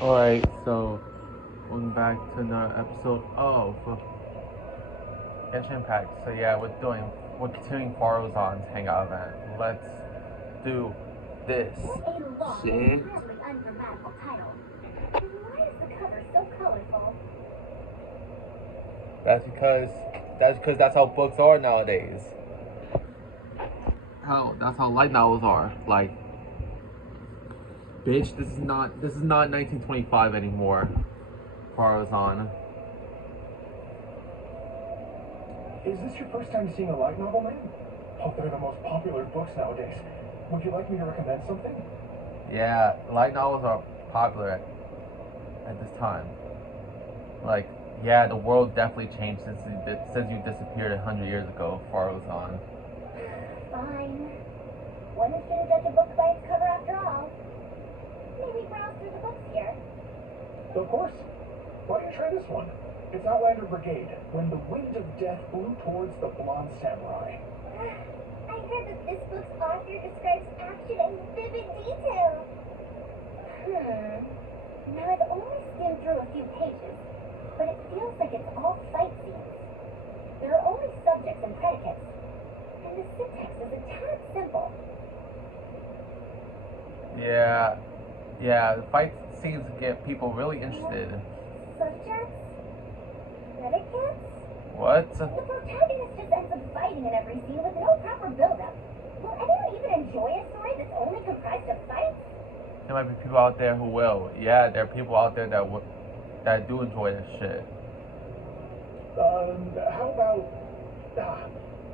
Alright, so welcome back to another episode of Genshin Impact. So yeah, we're continuing Faruzan's hangout event. Let's do this shit. That's because that's how books are nowadays. That's how light novels are. Like, bitch, this is not 1925 anymore. Faruzan. Is this your first time seeing a light novel, man? Oh, they're the most popular books nowadays. Would you like me to recommend something? Yeah, light novels are popular at this time. Like, yeah, the world definitely changed since you disappeared 100 years ago, Faruzan. Fine. One shouldn't judge a book by its cover after all. Maybe browse through the books here. Of course. Why don't you try this one? It's Outlander Brigade, When the Wind of Death Blew Towards the Blonde Samurai. I heard that this book's author describes action in vivid detail. Now I've only skimmed through a few pages, but it feels like it's all fight scenes. There are only subjects and predicates, and the syntax is a tad simple. Yeah, the fight scenes get people really interested. Subjects? Predicates? What? The protagonist just ends up fighting in every scene with no proper build-up. Will anyone even enjoy a story that's only comprised of fights? There might be people out there who will. Yeah, there are people out there that do enjoy this shit. How about...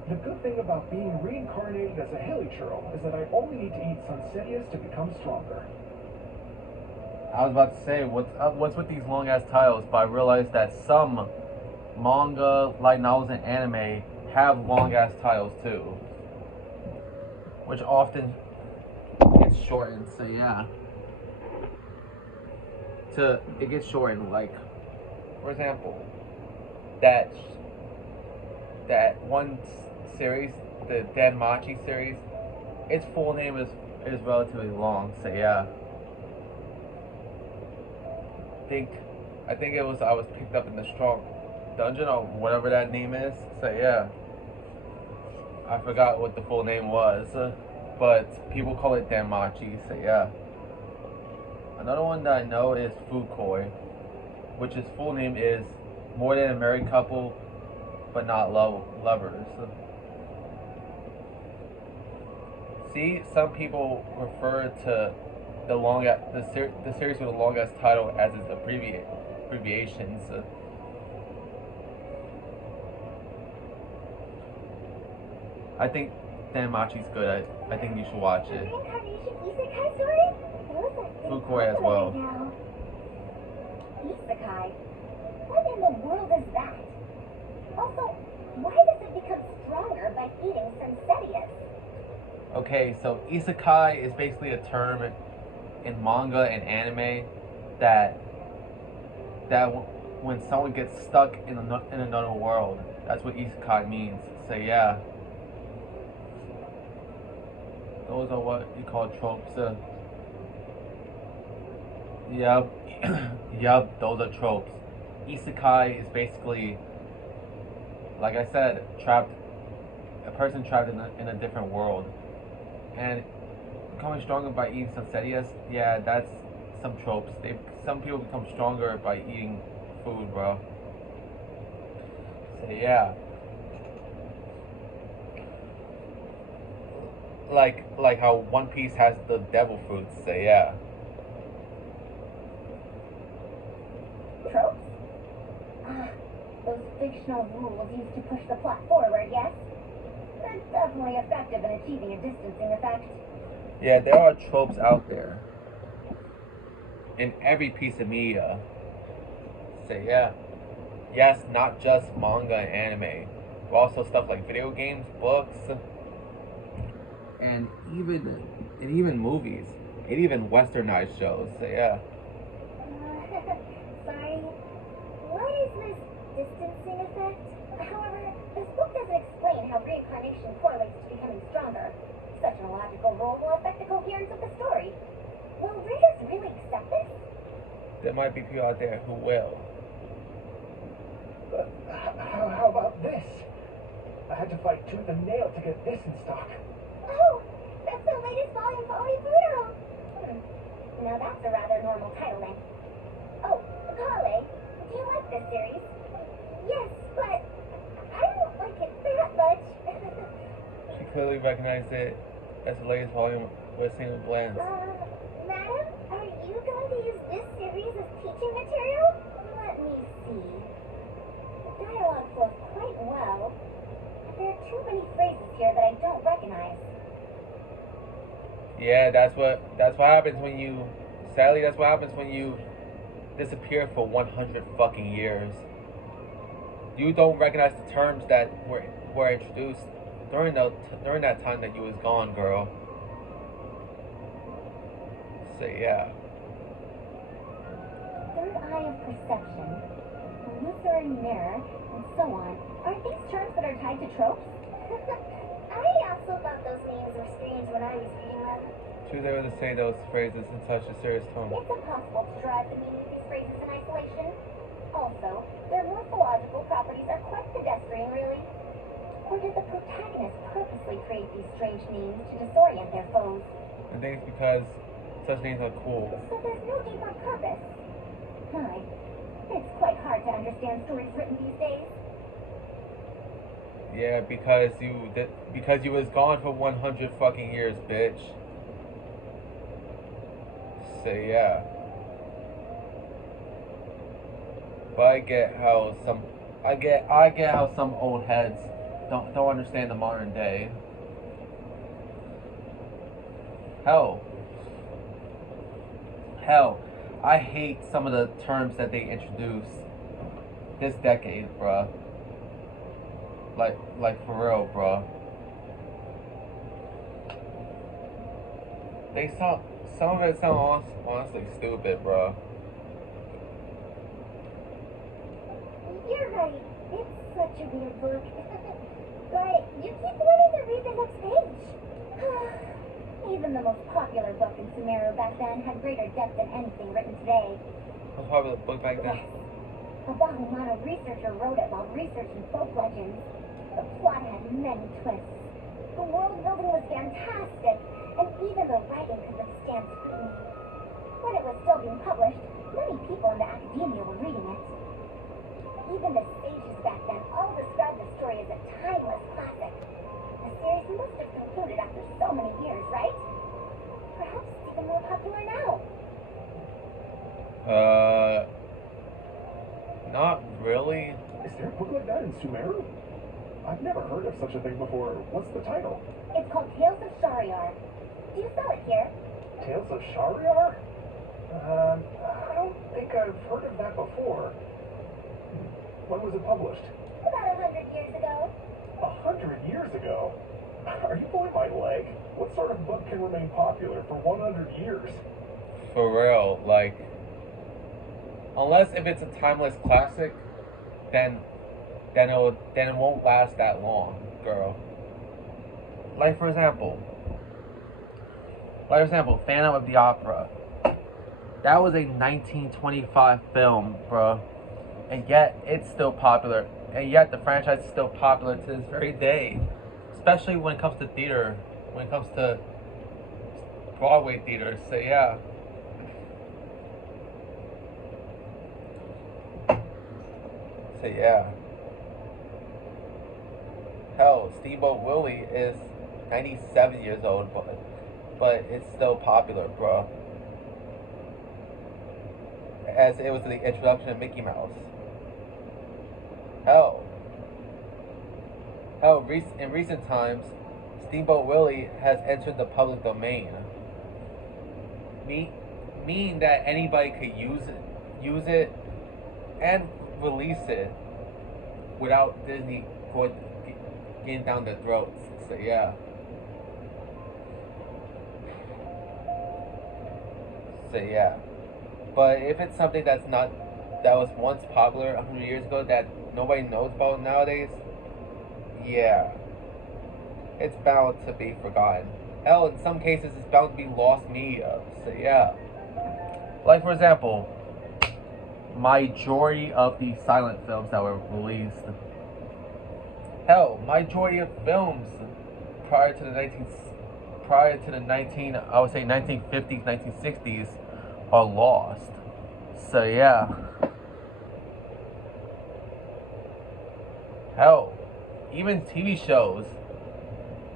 the good thing about being reincarnated as a hilichurl is that I only need to eat Sunsetias to become stronger. I was about to say, what's with these long ass titles? But I realized that some manga, light novels, and anime have long ass titles too, which often gets shortened. So yeah, it gets shortened. Like, for example, that one series, the Danmachi series, its full name is relatively long. So yeah. I think I was picked up in the strong dungeon or whatever that name is. So yeah, I forgot what the full name was, but people call it Danmachi. So yeah. Another one that I know is Fukoi, which its full name is More Than a Married Couple, but Not Lovers. See, some people refer to the series with the longest title as its abbreviations. I think Danmachi's good. I think you should watch it. Reincarnation isekai story? Fukoi as well. Isekai? What in the world is that? Also, why does it become stronger by eating Sunsetias? Okay, so isekai is basically a term in manga and anime that when someone gets stuck in another world, that's what isekai means. So yeah, those are what you call tropes. Yep, yep, those are tropes. Isekai is basically, like I said, a person trapped in a different world, and becoming stronger by eating Sunsetias, yeah, that's some tropes. Some people become stronger by eating food, bro. So yeah, like how One Piece has the devil fruits. So yeah. Tropes? Those fictional rules used to push the plot forward, yes? They're definitely effective in achieving a distancing effect. Yeah, there are tropes out there in every piece of media. So yeah, yes, not just manga and anime, but also stuff like video games, books, and even movies, and even westernized shows. So yeah. Sorry. What is this distancing effect? However, this book doesn't explain how reincarnation correlates to becoming stronger. Such an illogical rule will affect the coherence of the story. Will readers really accept this? there might be people out there who will. How about this? I had to fight tooth and nail to get this in stock. Oh, that's the latest volume for Oriburo. Now that's a rather normal title length. Oh, Kale, do you like this series? Yes, but I don't like it that much. She clearly recognized it as the latest volume with a single glance. Madam, are you going to use this series as teaching material? Let me see. The dialogue flows quite well. There are too many phrases here that I don't recognize. Yeah, that's what happens when you, sadly, that's what happens when you disappear for 100 fucking years. You don't recognize the terms that were introduced during that time that you was gone, girl. So yeah. Third eye of perception, illusory mirror, and so on. Aren't these terms that are tied to tropes? I also thought those names were strange when I was reading them. Choose ever to say those phrases in such a serious tone. It's impossible to derive the meaning of these phrases in isolation. Also, their morphological properties are quite pedestrian, really. Or did the protagonist purposely create these strange names to disorient their foes? I think it's because such names are cool. So there's no deeper purpose. My, it's quite hard to understand stories written these days. Yeah, because you was gone for 100 fucking years, bitch. So yeah. But I get how some old heads don't understand the modern day. Hell, I hate some of the terms that they introduced this decade, bruh. Like for real, bruh. Some of it sound honestly stupid, bruh. You're right. It's such a weird book. But you keep wanting to read the next page. Even the most popular book in Sumeru back then had greater depth than anything written today. What's popular book back then? Yes. A Bahumano researcher wrote it while researching folk legends. The plot had many twists. The world building was fantastic, and even the writing could withstand scrutiny. When it was still being published, many people in the academia were reading it. Even the sages back then all described the story as a timeless classic. The series must have concluded after so many years, right? Perhaps it's even more popular now. Not really. Is there a book like that in Sumeru? I've never heard of such a thing before. What's the title? It's called Tales of Shariar. Do you sell it here? Tales of Shariar? I don't think I've heard of that before. When was it published? About 100 years ago. 100 years ago? Are you pulling my leg? What sort of book can remain popular for 100 years? For real, like, unless if it's a timeless classic, then it won't last that long, girl. Like for example, Phantom of the Opera. That was a 1925 film, bro, and yet it's still popular, and yet the franchise is still popular to this very day, especially when it comes to theater, when it comes to Broadway theater. So yeah. So yeah. Hell, Steamboat Willie is 97 years old, but it's still popular, bro. As it was the introduction of Mickey Mouse. In recent times, Steamboat Willie has entered the public domain, meaning that anybody could use it, and release it without Disney getting down their throats. So yeah. So yeah. But if it's something that was once popular 100 years ago that nobody knows about nowadays, yeah, it's bound to be forgotten. Hell, in some cases, it's bound to be lost media. So yeah. Like for example, majority of the silent films that were released. Hell, majority of films prior to the 1950s, 1960s are lost. So yeah. Hell, even TV shows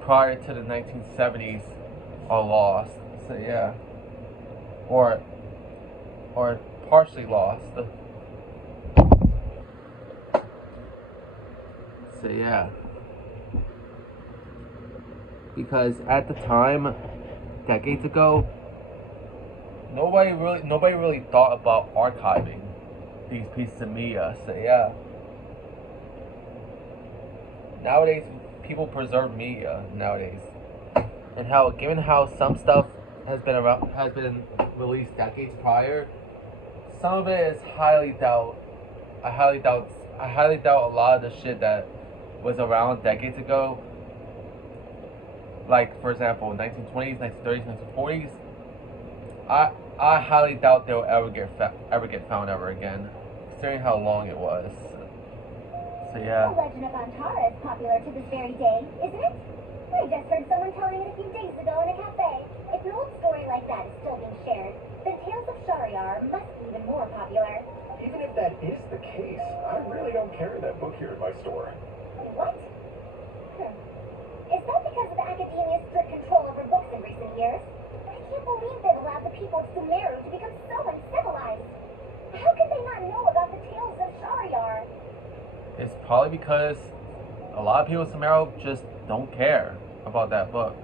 prior to the 1970s are lost. So yeah. Or partially lost. So yeah. Because at the time, decades ago, nobody really thought about archiving these pieces of media. So yeah. Nowadays, people preserve media nowadays, and given how some stuff has been released decades prior, some of it is highly doubt. I highly doubt a lot of the shit that was around decades ago. Like, for example, 1920s, 1930s, 1940s. I highly doubt they'll ever get found ever again, considering how long it was. So yeah. The legend of Antara is popular to this very day, isn't it? I just heard someone telling it a few days ago in a cafe. If an old story like that is still being shared, then Tales of Shahryar must be even more popular. Even if that is the case, I really don't carry that book here at my store. What? Is that because of academia's strict control over books in recent years? I can't believe they've allowed the people of Sumeru to become so uncivilized. How could they not know about the Tales of Shahryar? It's probably because a lot of people in Sumeru just don't care about that book.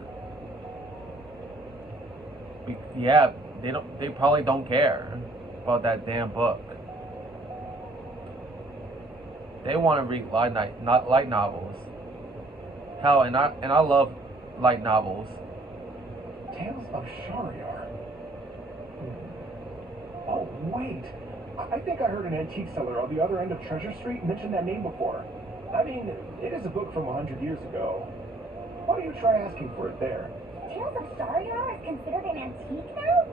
Yeah, they probably don't care about that damn book. They want to read light novels. Hell, and I love light novels. Tales of Shahryar. Oh, wait. I think I heard an antique seller on the other end of Treasure Street mention that name before. I mean, it is a book from 100 years ago. Why don't you try asking for it there? Tales of Shahryar is considered an antique now?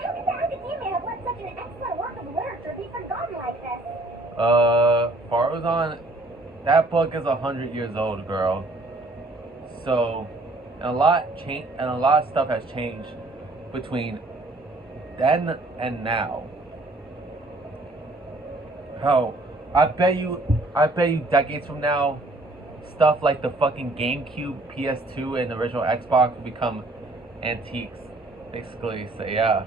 How could the academia have let such an excellent work of literature be forgotten like this? Faruzan, that book is 100 years old, girl. So, and a lot of stuff has changed between then and now. Hell, I bet you decades from now, stuff like the fucking GameCube, PS2, and the original Xbox will become antiques, basically. So yeah.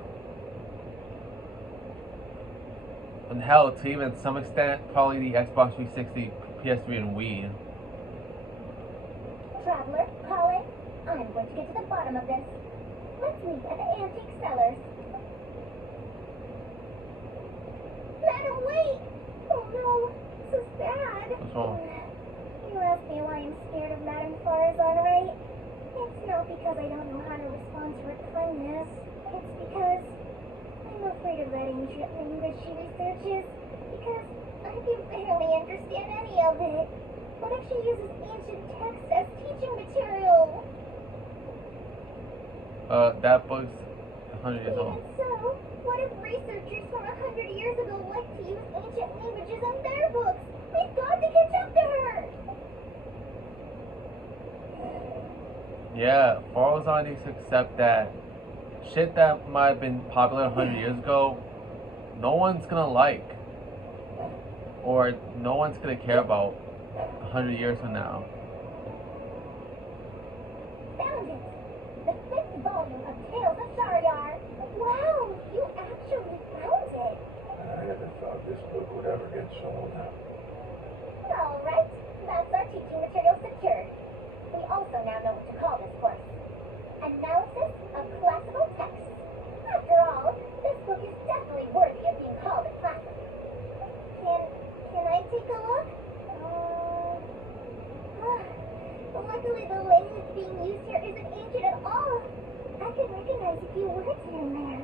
And hell, to even some extent, probably the Xbox 360, PS3, and Wii. Traveler, calling. I'm going to get to the bottom of this. Let's meet at the antique sellers. Madam, wait! Oh no, so sad. What's wrong? You asked me why I'm scared of Madame Faruzan, right? It's not because I don't know how to respond to her kindness. It's because I'm afraid of that ancient language she researches. Because I can barely understand any of it. What if she uses ancient texts as teaching material? That book's 100 years old. Even so, what if researchers from 100 years ago like to use ancient languages in their books? We've got to catch up to her! Yeah, Faruzan needs to accept that shit that might have been popular 100 years ago, no one's gonna like. Or no one's gonna care about 100 years from now. Found it! The 5th volume of Tales of Shahryar! Wow, you actually found it! I never thought this book would ever get sold. Alright, that's our teaching material secured. We also now know what to call this course. Analysis of classical texts. After all, this book is definitely worthy of being called a classic. Can I take a look? Luckily the language being used here isn't ancient at all. I can recognize a few words here and there.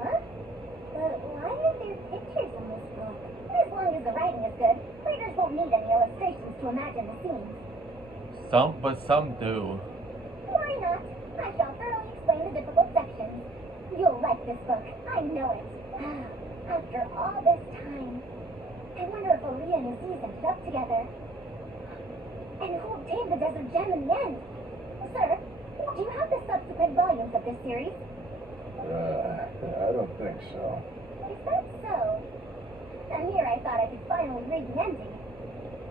Huh? But why are there pictures in this book? As long as the writing is good, readers won't need any illustrations to imagine the scenes. Some do. Why not? I shall thoroughly explain the difficult sections. You'll like this book. I know it. After all this time, I wonder if Aaliyah and Aziz ended up together. And who obtained the desert gem in the end? Sir, do you have the subsequent volumes of this series? I don't think so. Is that so? And here I thought I could finally read the ending.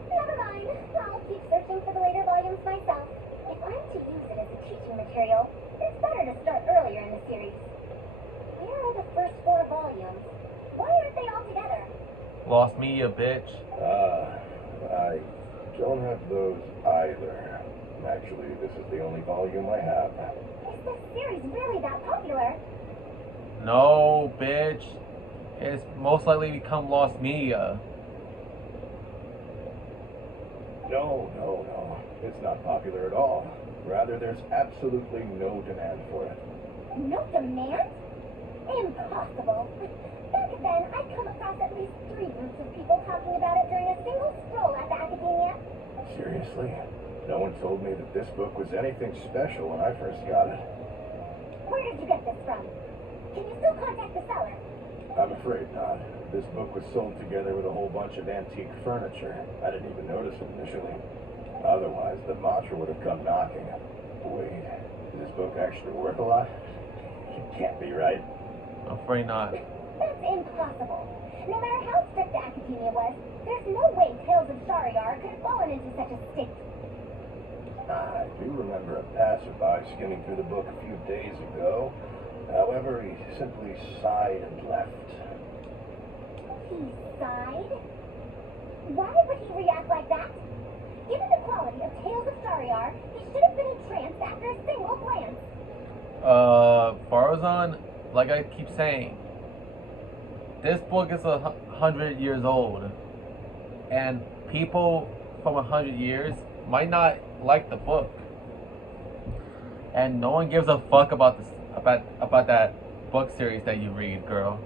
Never mind. I'll keep searching for the later volumes myself. If I'm to use it as a teaching material, it's better to start earlier in the series. Where are the first 4 volumes? Why aren't they all together? Lost me, you bitch. I don't have those either. Actually, this is the only volume I have. Is this series really that popular? No, bitch. It's most likely become lost media. No. It's not popular at all. Rather, there's absolutely no demand for it. No demand? Impossible. Back then, I'd come across at least 3 groups of people talking about it during a single stroll at the academia. Seriously? No one told me that this book was anything special when I first got it. Where did you get this from? Can you still contact the seller? I'm afraid not. This book was sold together with a whole bunch of antique furniture. I didn't even notice it initially. Otherwise, the mantra would have come knocking. Wait, is this book actually worth a lot? It can't be, right? I'm afraid not. That's impossible. No matter how strict the academia was, there's no way Tales of Shariar could have fallen into such a state. I do remember a passerby skimming through the book a few days ago. However, he simply sighed and left. He sighed? Why would he react like that? Given the quality of Tales of Shariar, he should have been entranced after a single glance. Faruzan, like I keep saying, this book is 100 years old, and people from 100 years might not like the book, and no one gives a fuck about this about that book series that you read, girl.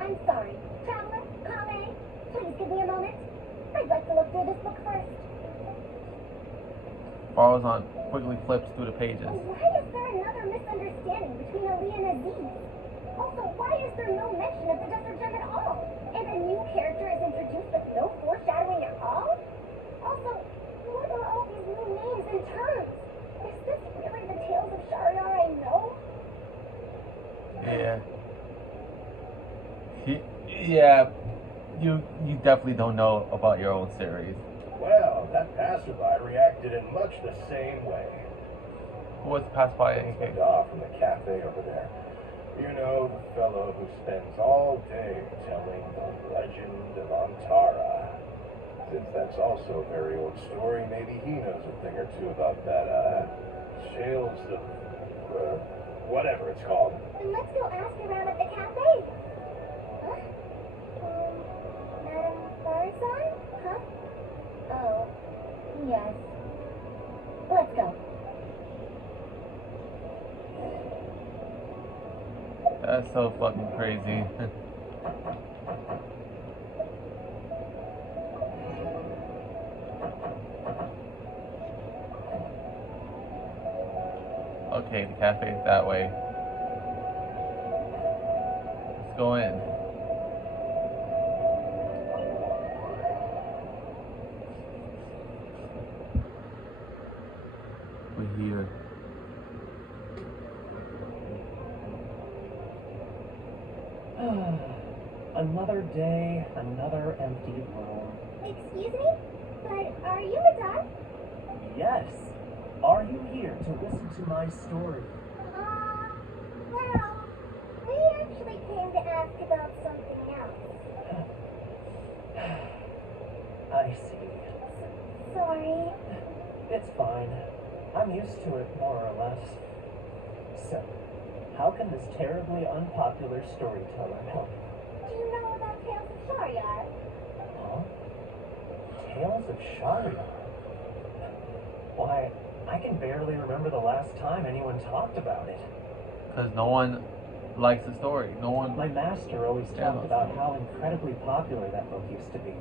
I'm sorry. Traveler, Kale, please give me a moment. I'd like to look through this book first. Faruzan quickly flips through the pages. Why is there another misunderstanding between Aaliyah and Aziz? Also, why is there no mention of the desert gem at all? And a new character is introduced with no foreshadowing at all? Also, what are all these new names and terms? Is this really the Tales of Shariar I know? Yeah. Yeah. You definitely don't know about your own series. Well, that passerby reacted in much the same way. What's passed by anything? From the cafe over there. You know, the fellow who spends all day telling the legend of Antara. Since that's also a very old story, maybe he knows a thing or two about that, Tales of, whatever it's called. Then let's go ask around at the cafe. Huh? Madam Faruzan? Huh? Oh, yes. Let's go. That's so fucking crazy. Okay, the cafe is that way. Let's go in. We're here. Another day, another empty room. Excuse me? But are you a dog? Yes. Are you here to listen to my story? Well, we actually came to ask about something else. I see. Sorry. It's fine. I'm used to it, more or less. So, how can this terribly unpopular storyteller help? Do you know about Tales of Shariar? Huh? Tales of Shariar? Why, I can barely remember the last time anyone talked about it. Because no one likes the story. No one. My master always talked about how incredibly popular that book used to be.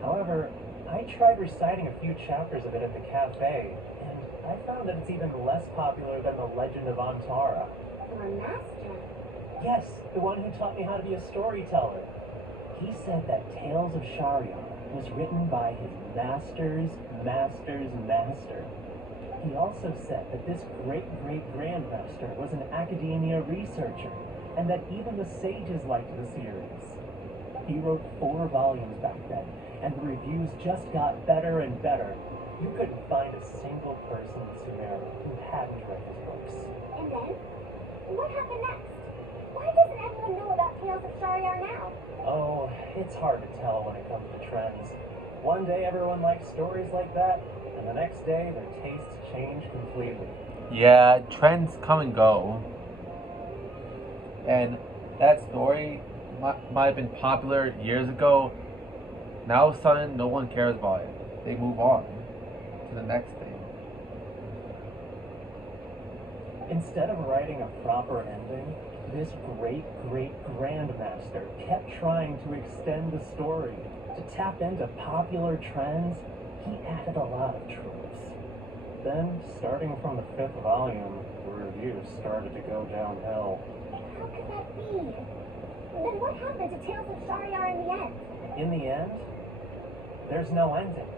However, I tried reciting a few chapters of it at the cafe, and I found that it's even less popular than the Legend of Antara. Your master? Yes, the one who taught me how to be a storyteller. He said that Tales of Shariar was written by his master's master's master. He also said that this great-great-grandmaster was an academia researcher, and that even the sages liked the series. He wrote 4 volumes back then, and the reviews just got better and better. You couldn't find a single person in Sumeria who hadn't read his books. And then? What happened next? Why doesn't everyone know about Tales of Shariar now? Oh, it's hard to tell when it comes to trends. One day everyone likes stories like that, and the next day their tastes change completely. Yeah, trends come and go. And that story might have been popular years ago. Now all of a sudden, no one cares about it. They move on to the next thing. Instead of writing a proper ending, this great-great-grandmaster kept trying to extend the story. To tap into popular trends, he added a lot of tropes. Then, starting from the 5th volume, the reviews started to go downhill. How could that be? Then what happened to Tales of Shariar in the end? In the end, there's no ending.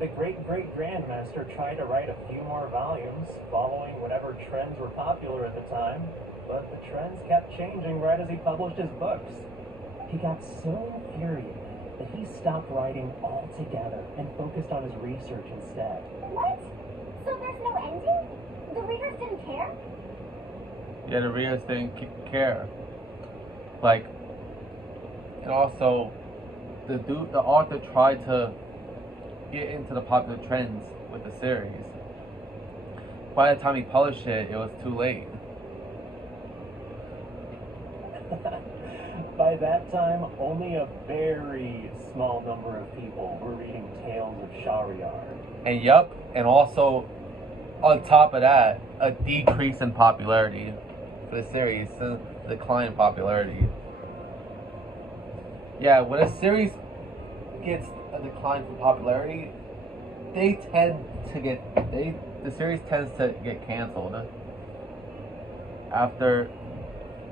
The great-great-grandmaster tried to write a few more volumes, following whatever trends were popular at the time, but the trends kept changing right as he published his books. He got so infuriated that he stopped writing altogether and focused on his research instead. What? So there's no ending? The readers didn't care? Yeah, the readers didn't care. Like, and also, the author tried to get into the popular trends with the series. By the time he published it, it was too late. By that time, only a very small number of people were reading Tales of Shariar. And yup, and also, on top of that, a decrease in popularity for the series, a decline in popularity. Yeah, when a series gets a decline in popularity, the series tends to get canceled after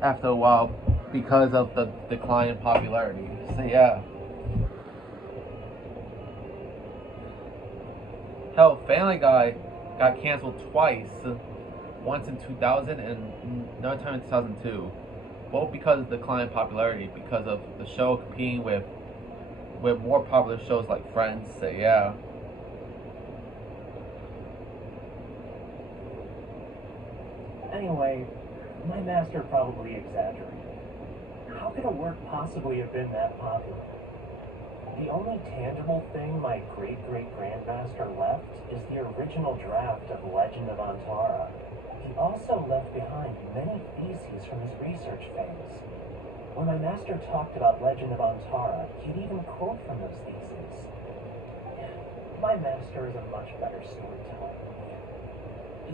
a while because of the decline in popularity. So yeah. Hell, Family Guy got canceled twice. Once in 2000 and another time in 2002. Both because of the decline in popularity, because of the show competing with more popular shows like Friends. So yeah. Anyway, my master probably exaggerated. How could a work possibly have been that popular? The only tangible thing my great-great-grandmaster left is the original draft of Legend of Antara. He also left behind many theses from his research phase. When my master talked about Legend of Antara, he'd even quote from those theses. My master is a much better storyteller than me.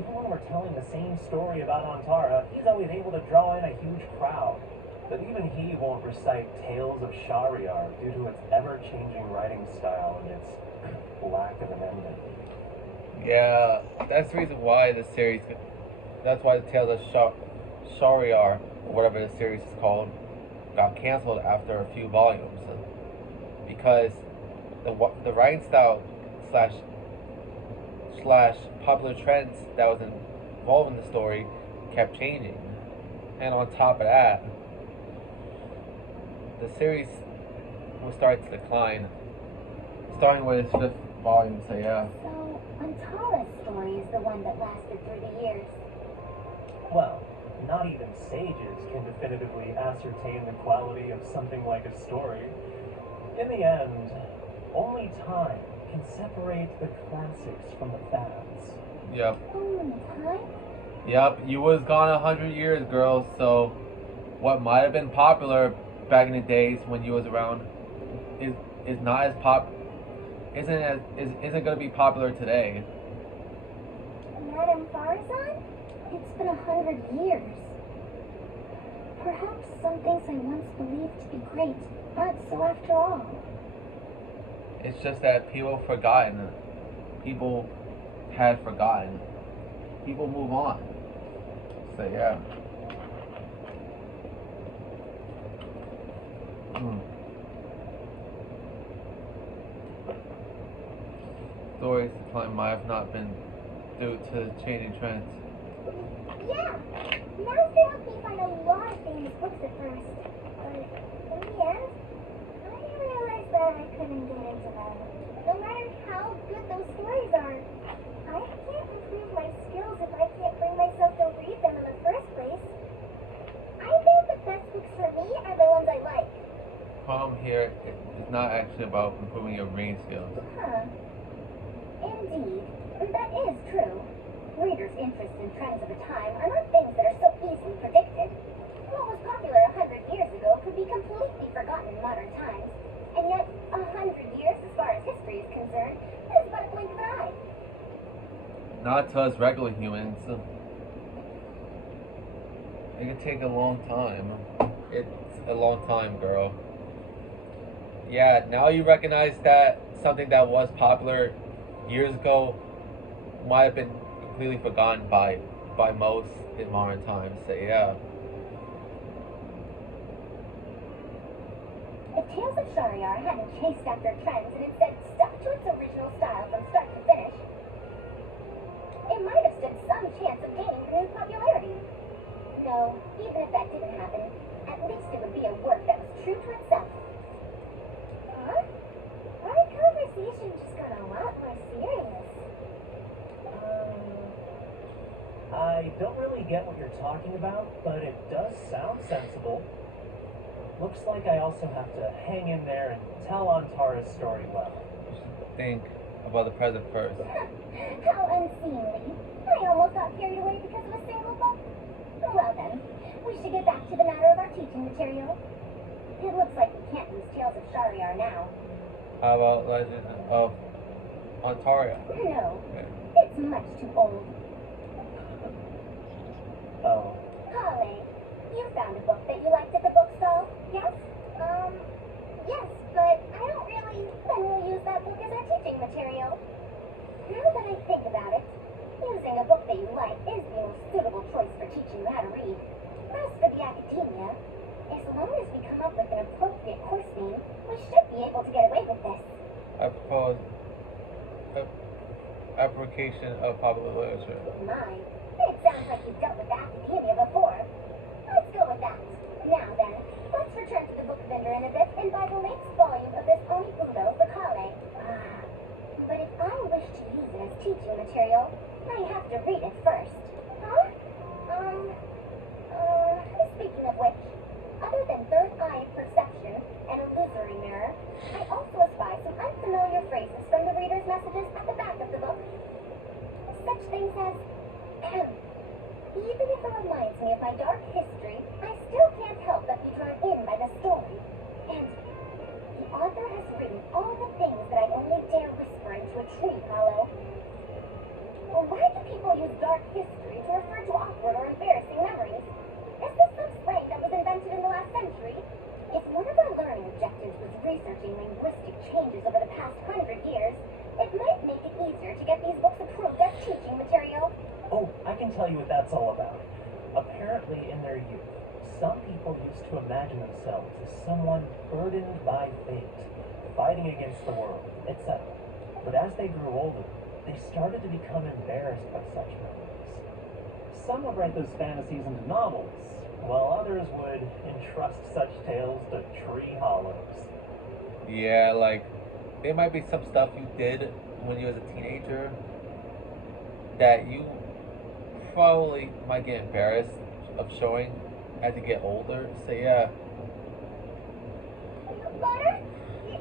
Even when we're telling the same story about Antara, he's always able to draw in a huge crowd. But even he won't recite Tales of Shariar due to its ever-changing writing style and its lack of an ending. Yeah, that's the reason why the series. That's why the Tales of Shariar, or whatever the series is called, got canceled after a few volumes, because the writing style slash popular trends that was involved in the story kept changing, and on top of that, the series was starting to decline, starting with its 5th volume. So yeah. So Antara's story is the one that lasted through the years. Well, not even sages can definitively ascertain the quality of something like a story. In the end, only time can separate the classics from the fads. Yep. Only time? Yep. You was gone 100 years, girl. So what might have been popular back in the days when you was around is not as isn't gonna be popular today. Madame Faruzan? It's been 100 years. Perhaps some things I once believed to be great aren't so after all. It's just that people had forgotten. People move on. So yeah. Hmm. Stories decline might have not been due to changing trends. Yeah, Master helped me find a lot of famous books at first, but in the end, I realized that I couldn't get into them. No matter how good those stories are, I can't improve my skills if I can't bring myself to read them in the first place. I think the best books for me are the ones I like. Problem here is not actually about improving your reading skills. Huh. Indeed, that is true. Readers' interests and trends of a time are not things that are so easily predicted. What was popular 100 years ago could be completely forgotten in modern times, and yet 100 years, as far as history is concerned, is but a blink of an eye. Not to us regular humans. It could take a long time. It's a long time, girl. Yeah, now you recognize that something that was popular years ago might have been completely forgotten by most in modern times. So yeah. If Tales of Shariar hadn't chased after trends and instead stuck to its original style from start to finish, it might have stood some chance of gaining renewed popularity. No, even if that didn't happen, at least it would be a work that was true to itself. Huh? Our conversation just got a lot more serious. I don't really get what you're talking about, but it does sound sensible. Looks like I also have to hang in there and tell Antara's story well. You should think about the present first. How unseemly. I almost got carried away because of a single book. Well then, we should get back to the matter of our teaching material. It looks like we can't use Tales of Shariar now. How about Legend of Ontario? No, Okay. it's much too old. Oh, Holly, you found a book that you liked at the bookstall, yes? Yes, but I don't really then we'll use that book as our teaching material. Now that I think about it, using a book that you like is the most suitable choice for teaching you how to read. As for the academia, as long as we come up with an appropriate course name, we should be able to get away with this. I propose application of popular literature. My, it sounds like you've dealt with the academia before. Let's go with that. Now then, let's return to the book vendor in a bit and buy the latest volume of this Onibudo for Kale. But if I wish to use it as teaching material, I have to read it first. Huh? Speaking of which, other than third eye perception and illusory mirror, I also espy some unfamiliar phrases from the reader's messages at the back of the book. Such things as, even if it reminds me of my dark history, I still can't help but be drawn in by the story. And the author has written all the things that I only dare whisper into a tree hollow. Well, why do people use dark history to refer to awkward or embarrassing memories? Is this some slang that was invented in the last century? If one of our learning objectives was researching linguistic changes over the past 100 years, it might make it easier to get these books approved as teaching material. Oh, I can tell you what that's all about. Apparently, in their youth, some people used to imagine themselves as someone burdened by fate, fighting against the world, etc. But as they grew older, they started to become embarrassed by such memories. Some would write those fantasies into novels, while others would entrust such tales to tree hollows. Yeah, like there might be some stuff you did when you was a teenager that you probably might get embarrassed of showing as you get older. So yeah. Butter,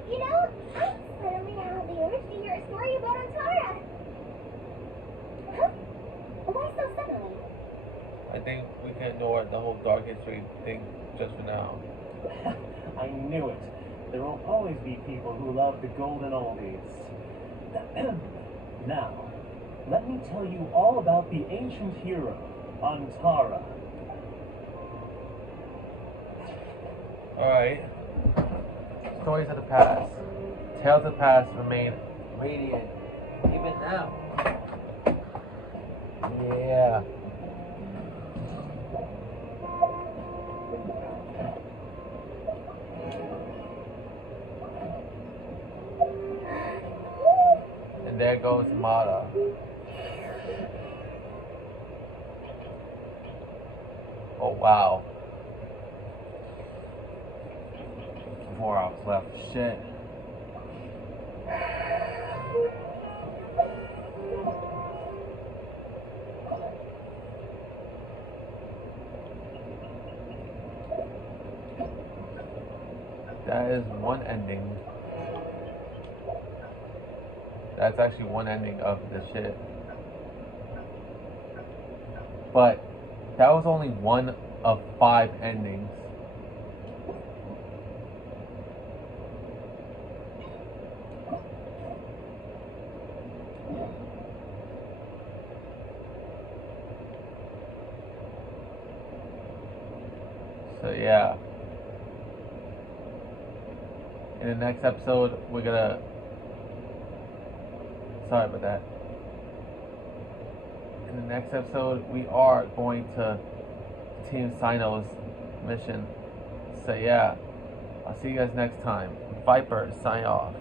you know, I suddenly have the urge to hear a story about Antara. Huh? Why so suddenly? I think we can ignore the whole dark history thing just for now. I knew it. There will always be people who love the golden oldies. Now, let me tell you all about the ancient hero, Antara. Alright. Stories of the past. Tales of the past remain radiant even now. Yeah. And there goes Mata. Oh wow. 4 hours left. Shit. That is one ending. That's actually one ending of the shit. But that was only one of 5 endings. So yeah. In the next episode, we're gonna... Sorry about that. In the next episode, we are going to continue Sino's mission. So yeah, I'll see you guys next time. Viper, sign off.